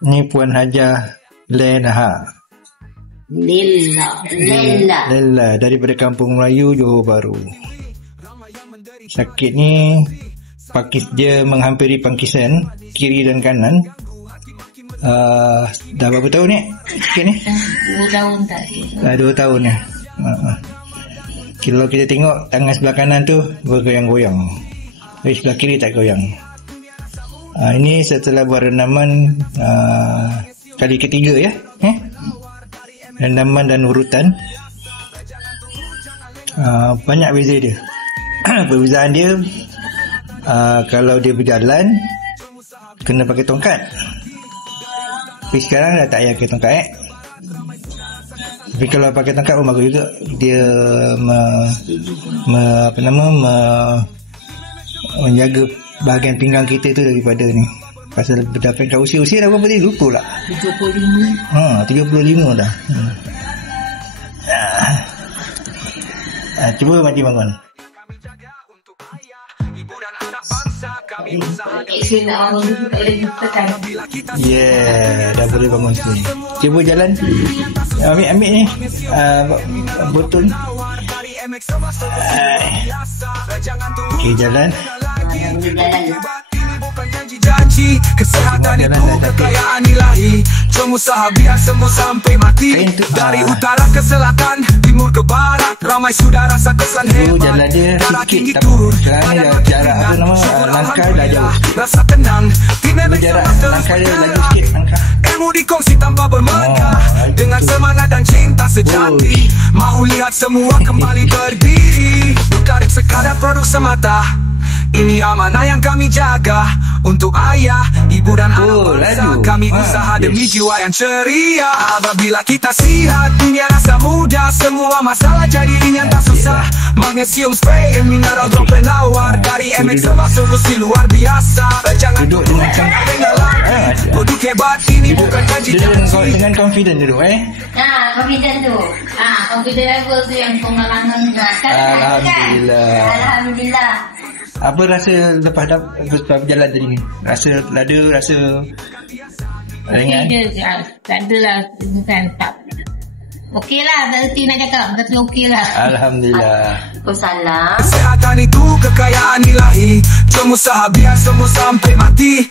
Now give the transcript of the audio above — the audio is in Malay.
Ni Puan Hajah Lena Lela daripada Kampung Melayu, Johor Bahru. Sakit ni dia menghampiri pangkisan kiri dan kanan. Dah berapa tahun ni sakit ni? 2 tahun tak. Dah 2 tahun ya. Kalau kita tengok tangan sebelah kanan tu bergoyang-goyang, tapi sebelah kiri tak goyang. Ini setelah buat rendaman kali ketiga ya, rendaman dan urutan. Banyak beza dia. Perbezaan dia, kalau dia berjalan kena pakai tongkat, tapi sekarang dah tak payah pakai tongkat. Tapi kalau pakai tongkat pun bagus juga. Dia menjaga bahagian pinggang kita tu daripada ni. Pasal berdasarkan kat usia dah berapa tadi? Lupa lah. 35 dah. Cuba mati bangun. Dah boleh bangun sini. Cuba jalan. Ambil ni botol. Okay, jalan. Janji kesehatan itu kekayaan ilahi, cuma usaha biar semua sampai mati. Dari utara ke selatan, timur ke barat, ramai sudah rasa kesan hebat. Jalan dia sikit turun. Sekarang ni jarak langkah dah jauh. Rasa tenang, jarak langkah dia lagi sikit langkah. Ilmu dikongsi tanpa bermegah, dengan semangat dan cinta sejati. Mahu lihat semua kembali berdiri, bukan sekadar produk semata. Ini amanah yang kami jaga untuk ayah, ibu dan anak bangsa. Kami usaha demi jiwa yang ceria. Apabila kita sihat, dunia rasa mudah, semua masalah jadi ringan tak susah. Magnesium spray, mineral drop penawar dari MX Serba solusi luar biasa. Jangan tunggu dengan lagi, produk hebat ini bukan janji. Dengan confident duduk confident tu. Confident level tu yang pengalaman. Alhamdulillah. Apa rasa lepas berjalan tadi ni? Rasa lada, rasa ringan? Tak adalah, bukan tak. Okey lah, tak reti nak cakap, tapi okey lah. Alhamdulillah. Kesehatan itu kekayaan ilahi, cuma usaha biar semua sampai mati.